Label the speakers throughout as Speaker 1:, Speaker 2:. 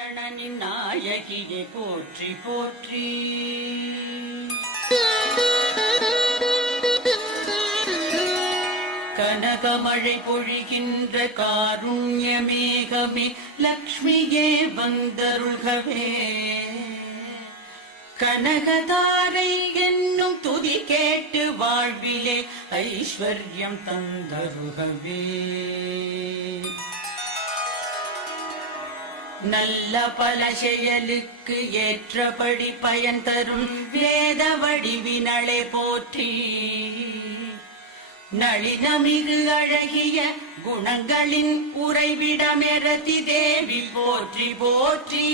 Speaker 1: நாராயணனின் நாயகியை போற்றி போற்றி. கனகமழை பொழிகின்ற காருண்ய மேகமே லக்ஷ்மியே வந்தருள்கவே. கனகதாரை என்னும் துதி கேட்டு வாழ்விலே ஐஸ்வர்யம் தந்தருகவே நல்ல பல செயலுக்கு ஏற்றபடி பயன் தரும் வேத வடிவினளே போற்றி. நளினமிகு அழகிய குணங்களின் உறைவிடமெரதி தேவி போற்றி போற்றி.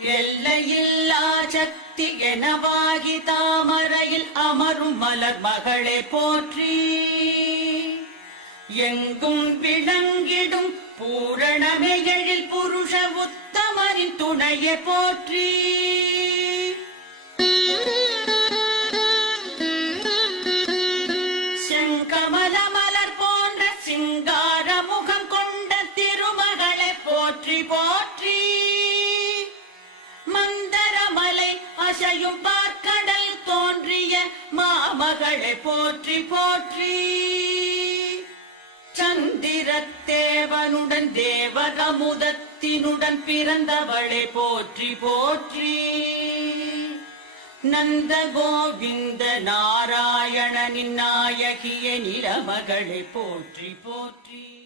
Speaker 1: எல்லையில்லா சக்தி எனவாகி தாமரையில் அமரும் மலர் மகளே போற்றி. எங்கும் விளங்கிடும் பூரணமே எழில் புருஷ உத்தமரின் துணையை போற்றி. செங்கமல மலர் போன்ற சிங்கார முகம் கொண்ட திருமகளை போற்றி போற்றி. மந்தரமலை அசையும் பார்க்கடல் தோன்றிய மாமகளை போற்றி போற்றி. சந்திரத்தேவனுடன் தேவகமுதத்தினுடன் பிறந்தவளை போற்றி போற்றி. நந்த கோவிந்த நாராயணனின் நாயகிய நிலமகளை போற்றி போற்றி.